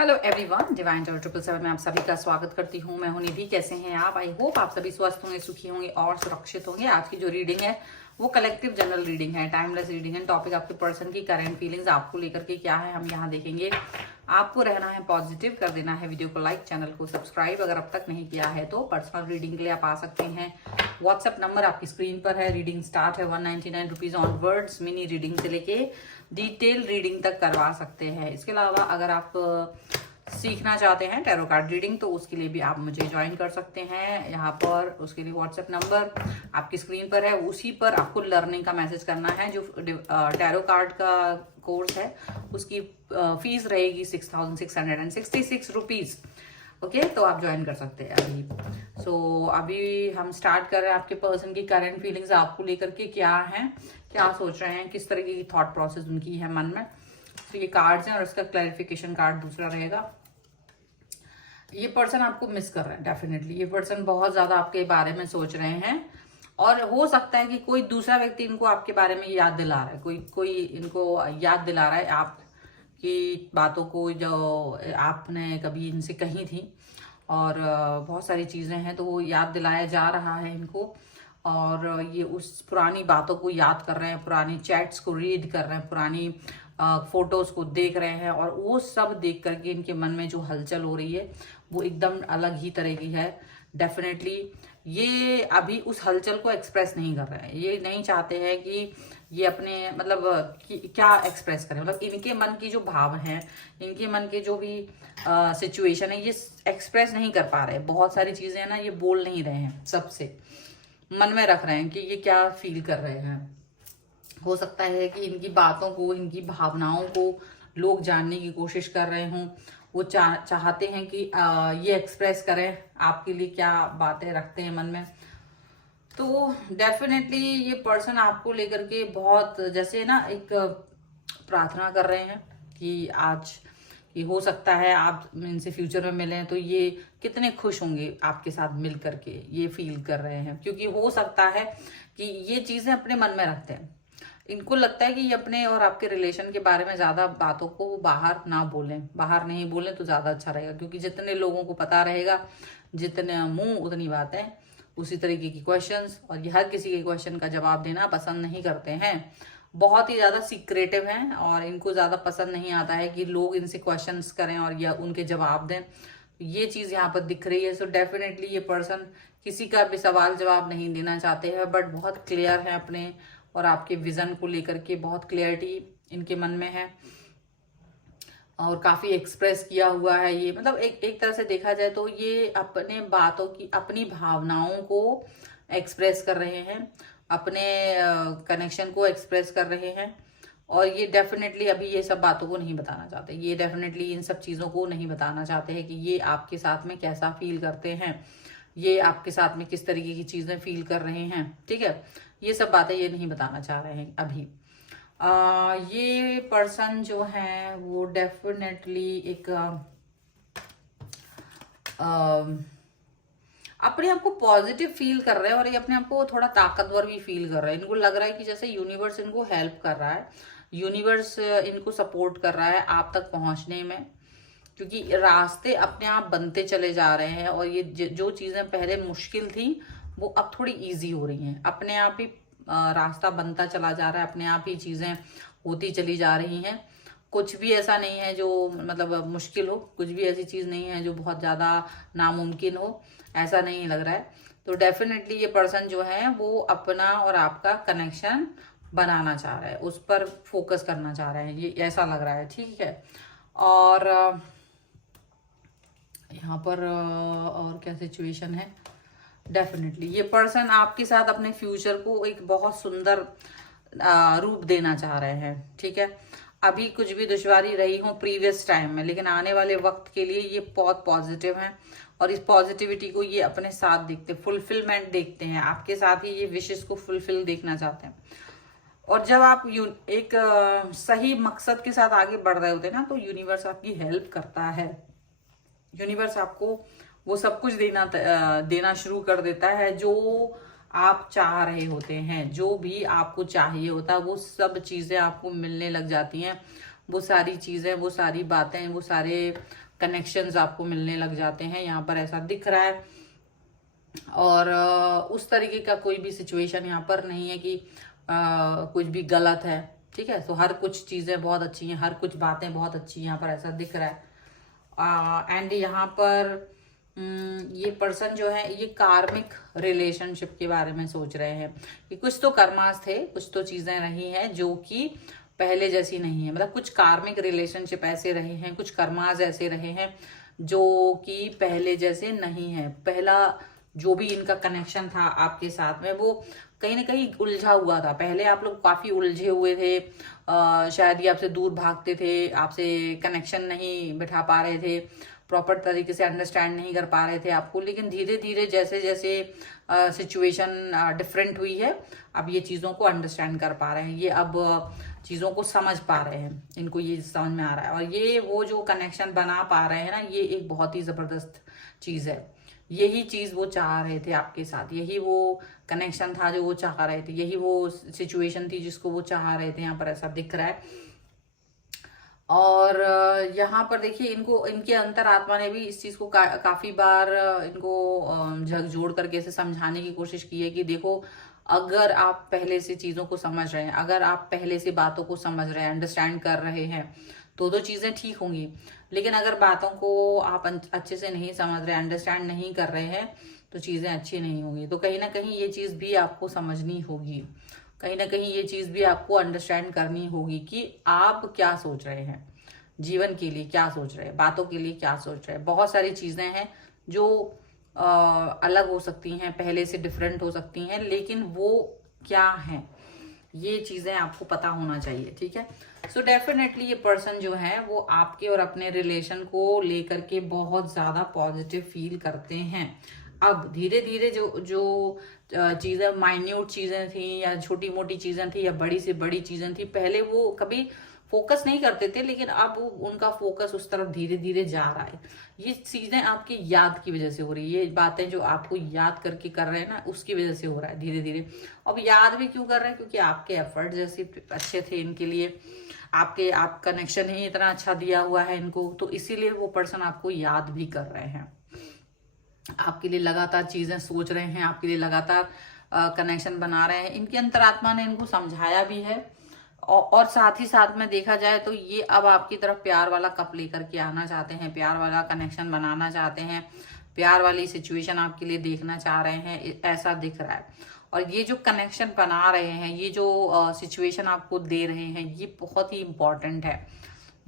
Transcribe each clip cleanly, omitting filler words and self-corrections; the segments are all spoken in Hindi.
हेलो एवरीवन, डिवाइन टावर 777 में आप सभी का स्वागत करती हूँ। मैं हूं निधि। कैसे हैं आप? आई होप आप सभी स्वस्थ होंगे, सुखी होंगे और सुरक्षित होंगे। आज की जो रीडिंग है वो कलेक्टिव जनरल रीडिंग है, टाइमलेस रीडिंग है। टॉपिक आपके पर्सन की करंट फीलिंग्स आपको लेकर के क्या है हम यहाँ देखेंगे। आपको रहना है पॉजिटिव, कर देना है वीडियो को लाइक, चैनल को सब्सक्राइब अगर अब तक नहीं किया है तो। पर्सनल रीडिंग के लिए आप आ सकते हैं। व्हाट्सएप नंबर आपकी स्क्रीन पर है। रीडिंग स्टार्ट है 199 रुपीज ऑनवर्ड्स। मिनी रीडिंग से लेके डिटेल रीडिंग तक करवा सकते हैं। इसके अलावा अगर आप सीखना चाहते हैं टैरो कार्ड रीडिंग तो उसके लिए भी आप मुझे ज्वाइन कर सकते हैं यहाँ पर। उसके लिए व्हाट्सएप नंबर आपकी स्क्रीन पर है, उसी पर आपको लर्निंग का मैसेज करना है। जो टैरो कार्ड का कोर्स है उसकी फीस रहेगी 6,666 रुपीज। ओके, तो आप ज्वाइन कर सकते हैं अभी। अभी हम स्टार्ट कर रहे हैं। आपके पर्सन की करंट फीलिंग्स आपको लेकर के क्या हैं, क्या सोच रहे हैं, किस तरीके की थॉट प्रोसेस उनकी है मन में। तो ये कार्ड्स हैं और इसका क्लैरिफिकेशन कार्ड दूसरा रहेगा। ये पर्सन आपको मिस कर रहे हैं डेफिनेटली। ये पर्सन बहुत ज्यादा आपके बारे में सोच रहे हैं और हो सकता है कि कोई दूसरा व्यक्ति इनको आपके बारे में याद दिला रहा है। कोई इनको याद दिला रहा है आपकी बातों को जो आपने कभी इनसे कही थी। और बहुत सारी चीजें हैं तो वो याद दिलाया जा रहा है इनको। और ये उस पुरानी बातों को याद कर रहे हैं, पुरानी चैट्स को रीड कर रहे हैं, पुरानी फोटोज को देख रहे हैं। और वो सब देख करके इनके मन में जो हलचल हो रही है वो एकदम अलग ही तरह की है। डेफिनेटली ये अभी उस हलचल को एक्सप्रेस नहीं कर रहे हैं। ये नहीं चाहते हैं कि ये अपने क्या एक्सप्रेस करें। मतलब इनके मन की जो भाव है, इनके मन के जो भी सिचुएशन है ये एक्सप्रेस नहीं कर पा रहे। बहुत सारी चीजें ना ये बोल नहीं रहे हैं, सबसे मन में रख रहे हैं कि ये क्या फील कर रहे हैं। हो सकता है कि इनकी बातों को, इनकी भावनाओं को लोग जानने की कोशिश कर रहे हों। वो चाहते हैं कि ये एक्सप्रेस करें आपके लिए क्या बातें रखते हैं मन में। तो डेफिनेटली ये पर्सन आपको लेकर के बहुत जैसे ना एक प्रार्थना कर रहे हैं कि आज कि हो सकता है आप इनसे फ्यूचर में मिलें तो ये कितने खुश होंगे आपके साथ मिल करके, ये फील कर रहे हैं। क्योंकि हो सकता है कि ये चीजें अपने मन में रखते हैं। इनको लगता है कि ये अपने और आपके रिलेशन के बारे में ज्यादा बातों को बाहर ना बोलें, बाहर नहीं बोलें तो ज्यादा अच्छा रहेगा। क्योंकि जितने लोगों को पता रहेगा, जितने मुंह उतनी बातें, उसी तरीके की क्वेश्चंस। और ये हर किसी के क्वेश्चन का जवाब देना पसंद नहीं करते हैं। बहुत ही ज्यादा सीक्रेटिव हैं और इनको ज्यादा पसंद नहीं आता है कि लोग इनसे क्वेश्चंस करें और या उनके जवाब दें। ये चीज यहाँ पर दिख रही है। सो डेफिनेटली ये पर्सन किसी का भी सवाल जवाब नहीं देना चाहते हैं, बट बहुत क्लियर है अपने और आपके विजन को लेकर के। बहुत क्लियरिटी इनके मन में है और काफी एक्सप्रेस किया हुआ है ये। मतलब एक तरह से देखा जाए तो ये अपने बातों की, अपनी भावनाओं को एक्सप्रेस कर रहे हैं, अपने कनेक्शन को एक्सप्रेस कर रहे हैं। और ये डेफिनेटली अभी ये सब बातों को नहीं बताना चाहते। ये डेफिनेटली इन सब चीजों को नहीं बताना चाहते हैं कि ये आपके साथ में कैसा फील करते हैं, ये आपके साथ में किस तरीके की चीजें फील कर रहे हैं। ठीक है, ये सब बातें ये नहीं बताना चाह रहे हैं अभी। ये पर्सन जो है वो डेफिनेटली एक अपने आप को पॉजिटिव फील कर रहे हैं और ये अपने आप को थोड़ा ताकतवर भी फील कर रहे हैं। इनको लग रहा है कि जैसे यूनिवर्स इनको हेल्प कर रहा है, यूनिवर्स इनको सपोर्ट कर रहा है आप तक पहुंचने में। क्योंकि रास्ते अपने आप बनते चले जा रहे हैं और ये जो चीजें पहले मुश्किल थी वो अब थोड़ी इजी हो रही हैं। अपने आप ही रास्ता बनता चला जा रहा है, अपने आप ही चीजें होती चली जा रही हैं। कुछ भी ऐसा नहीं है जो मतलब मुश्किल हो, कुछ भी ऐसी चीज नहीं है जो बहुत ज्यादा नामुमकिन हो, ऐसा नहीं लग रहा है। तो डेफिनेटली ये पर्सन जो है वो अपना और आपका कनेक्शन बनाना चाह रहा है, उस पर फोकस करना चाह रहे हैं, ये ऐसा लग रहा है। ठीक है, और यहाँ पर और क्या सिचुएशन है। डेफिनेटली ये पर्सन आपके साथ अपने फ्यूचर को एक बहुत सुंदर रूप देना चाह रहे हैं। ठीक है, अभी कुछ भी दुश्वारी रही हो प्रीवियस टाइम में, लेकिन आने वाले वक्त के लिए ये बहुत पॉजिटिव है और इस पॉजिटिविटी को ये अपने साथ देखते, फुलफिलमेंट देखते हैं आपके साथ ही। ये विशेष को फुलफिल देखना चाहते हैं। और जब आप एक सही मकसद के साथ आगे बढ़ रहे होते हैं ना तो यूनिवर्स आपकी हेल्प करता है। यूनिवर्स आपको वो सब कुछ देना शुरू कर देता है जो आप चाह रहे होते हैं। जो भी आपको चाहिए होता है वो सब चीजें आपको मिलने लग जाती हैं। वो सारी चीजें, वो सारी बातें, वो सारे कनेक्शंस आपको मिलने लग जाते हैं, यहाँ पर ऐसा दिख रहा है। और उस तरीके का कोई भी सिचुएशन यहाँ पर नहीं है कि कुछ भी गलत है, ठीक है। तो हर कुछ चीज़ें बहुत अच्छी हैं, हर कुछ बातें बहुत अच्छी यहाँ पर ऐसा दिख रहा है। एंड यहाँ पर ये पर्सन जो है ये कार्मिक रिलेशनशिप के बारे में सोच रहे हैं कि कुछ तो कर्मास थे, कुछ तो चीज़ें रही हैं जो कि पहले जैसी नहीं है। मतलब कुछ कार्मिक रिलेशनशिप ऐसे रहे हैं, कुछ कर्मास ऐसे रहे हैं जो कि पहले जैसे नहीं है। पहला जो भी इनका कनेक्शन था आपके साथ में वो कहीं ना कहीं उलझा हुआ था। पहले आप लोग काफी उलझे हुए थे, शायद ये आपसे दूर भागते थे, आपसे कनेक्शन नहीं बिठा पा रहे थे, प्रॉपर तरीके से अंडरस्टैंड नहीं कर पा रहे थे आपको। लेकिन धीरे धीरे जैसे जैसे सिचुएशन डिफरेंट हुई है, अब ये चीज़ों को अंडरस्टैंड कर पा रहे हैं, ये अब चीज़ों को समझ पा रहे हैं, इनको ये समझ में आ रहा है। और ये वो जो कनेक्शन बना पा रहे हैं ना, ये एक बहुत ही ज़बरदस्त चीज़ है। यही चीज़ वो चाह रहे थे आपके साथ, यही वो कनेक्शन था जो वो चाह रहे थे, यही वो सिचुएशन थी जिसको वो चाह रहे थे। यहाँ पर ऐसा दिख रहा है। और यहाँ पर देखिए इनको, इनके अंतरात्मा ने भी इस चीज़ को काफ़ी बार इनको झकझोर करके ऐसे समझाने की कोशिश की है कि देखो, अगर आप पहले से चीज़ों को समझ रहे हैं, अगर आप पहले से बातों को समझ रहे हैं, अंडरस्टैंड कर रहे हैं, तो चीज़ें ठीक होंगी। लेकिन अगर बातों को आप अच्छे से नहीं समझ रहे, अंडरस्टैंड नहीं कर रहे हैं, तो चीज़ें अच्छी नहीं होंगी। तो कहीं ना कहीं ये चीज़ भी आपको समझनी होगी, कहीं ना कहीं ये चीज़ भी आपको अंडरस्टैंड करनी होगी कि आप क्या सोच रहे हैं, जीवन के लिए क्या सोच रहे हैं, बातों के लिए क्या सोच रहे हैं। बहुत सारी चीज़ें हैं जो अलग हो सकती हैं, पहले से डिफरेंट हो सकती हैं, लेकिन वो क्या हैं ये चीज़ें आपको पता होना चाहिए, ठीक है। सो डेफिनेटली ये पर्सन जो है वो आपके और अपने रिलेशन को लेकर के बहुत ज़्यादा पॉजिटिव फील करते हैं। अब धीरे धीरे जो जो चीज़ें, माइन्यूट चीज़ें थी या छोटी मोटी चीज़ें थी या बड़ी से बड़ी चीज़ें थी, पहले वो कभी फोकस नहीं करते थे, लेकिन अब उनका फोकस उस तरफ धीरे धीरे जा रहा है। ये चीज़ें आपकी याद की वजह से हो रही है, ये बातें जो आपको याद करके कर रहे हैं ना, उसकी वजह से हो रहा है धीरे धीरे। अब याद भी क्यों कर रहे हैं? क्योंकि आपके एफर्ट जैसे अच्छे थे इनके लिए, आप कनेक्शन ही इतना अच्छा दिया हुआ है इनको, तो इसीलिए वो पर्सन आपको याद भी कर रहे हैं, आपके लिए लगातार चीज़ें सोच रहे हैं, आपके लिए लगातार कनेक्शन बना रहे हैं। इनकी अंतरात्मा ने इनको समझाया भी है। और साथ ही साथ में देखा जाए तो ये अब आपकी तरफ प्यार वाला कप लेकर के आना चाहते हैं, प्यार वाला कनेक्शन बनाना चाहते हैं, प्यार वाली सिचुएशन आपके लिए देखना चाह रहे हैं, ऐसा दिख रहा है। और ये जो कनेक्शन बना रहे हैं, ये जो सिचुएशन आपको दे रहे हैं, ये बहुत ही इम्पॉर्टेंट है।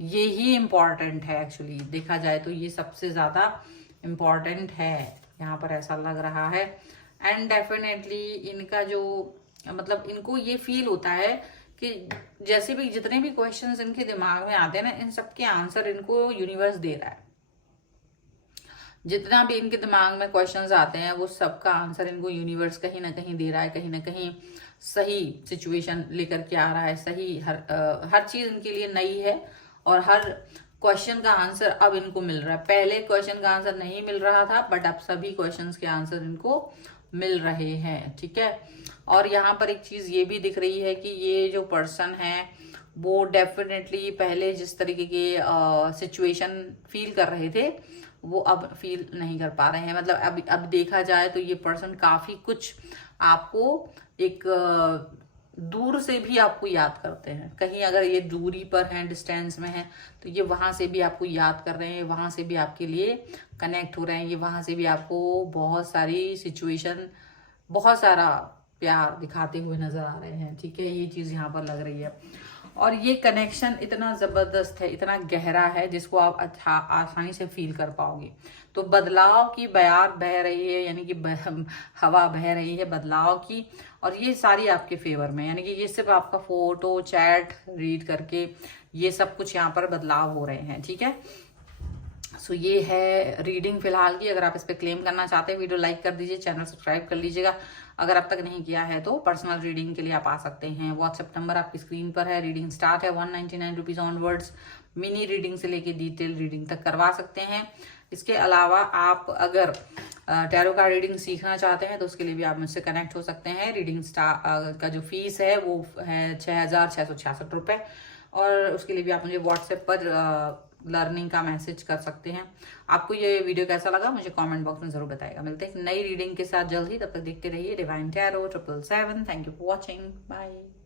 ये ही इम्पॉर्टेंट है एक्चुअली, देखा जाए तो ये सबसे ज़्यादा इम्पॉर्टेंट है, यहाँ पर ऐसा लग रहा है। एंड डेफिनेटली इनका जो मतलब इनको ये फील होता है कि जैसे भी जितने भी क्वेश्चंस इनके दिमाग में आते हैं ना, इन सबके आंसर इनको यूनिवर्स दे रहा है। जितना भी इनके दिमाग में क्वेश्चंस आते हैं वो सबका आंसर इनको यूनिवर्स कहीं ना कहीं दे रहा है, कहीं ना कहीं सही सिचुएशन लेकर के आ रहा है, सही हर चीज इनके लिए नई है और हर क्वेश्चन का आंसर अब इनको मिल रहा है। पहले क्वेश्चन का आंसर नहीं मिल रहा था, बट अब सभी क्वेश्चंस के आंसर इनको मिल रहे हैं, ठीक है। और यहाँ पर एक चीज ये भी दिख रही है कि ये जो पर्सन है वो डेफिनेटली पहले जिस तरीके के सिचुएशन फील कर रहे थे वो अब फील नहीं कर पा रहे हैं। मतलब अब देखा जाए तो ये पर्सन काफी कुछ आपको एक दूर से भी आपको याद करते हैं। कहीं अगर ये दूरी पर हैं, डिस्टेंस में है, तो ये वहां से भी आपको याद कर रहे हैं, वहां से भी आपके लिए कनेक्ट हो रहे हैं, ये वहां से भी आपको बहुत सारी सिचुएशन, बहुत सारा प्यार दिखाते हुए नजर आ रहे हैं, ठीक है। ये चीज यहाँ पर लग रही है। और ये कनेक्शन इतना जबरदस्त है, इतना गहरा है, जिसको आप अच्छा आसानी से फील कर पाओगे। तो बदलाव की बयार बह रही है, यानी कि हवा बह रही है बदलाव की, और ये सारी आपके फेवर में, यानी कि ये सिर्फ आपका फोटो चैट रीड करके ये सब कुछ यहाँ पर बदलाव हो रहे हैं, ठीक है। सो ये है रीडिंग फिलहाल की। अगर आप इस पर क्लेम करना चाहते हैं, वीडियो लाइक कर दीजिए, चैनल सब्सक्राइब कर लीजिएगा। अगर अब तक नहीं किया है तो पर्सनल रीडिंग के लिए आप आ सकते हैं। व्हाट्सएप नंबर आपकी स्क्रीन पर है। रीडिंग स्टार्ट है 199 रुपीज ऑनवर्ड्स। मिनी रीडिंग से लेके डिटेल रीडिंग तक करवा सकते हैं। इसके अलावा आप अगर टैरो का रीडिंग सीखना चाहते हैं तो उसके लिए भी आप मुझसे कनेक्ट हो सकते हैं। रीडिंग का जो फीस है वो है 6,666 रुपये, और उसके लिए भी आप मुझे व्हाट्सएप पर लर्निंग का मैसेज कर सकते हैं। आपको ये वीडियो कैसा लगा मुझे कमेंट बॉक्स में जरूर बताएगा। मिलते हैं नई रीडिंग के साथ जल्द ही, तब तक देखते रहिए divine tarot 777। Thank you for watching, bye.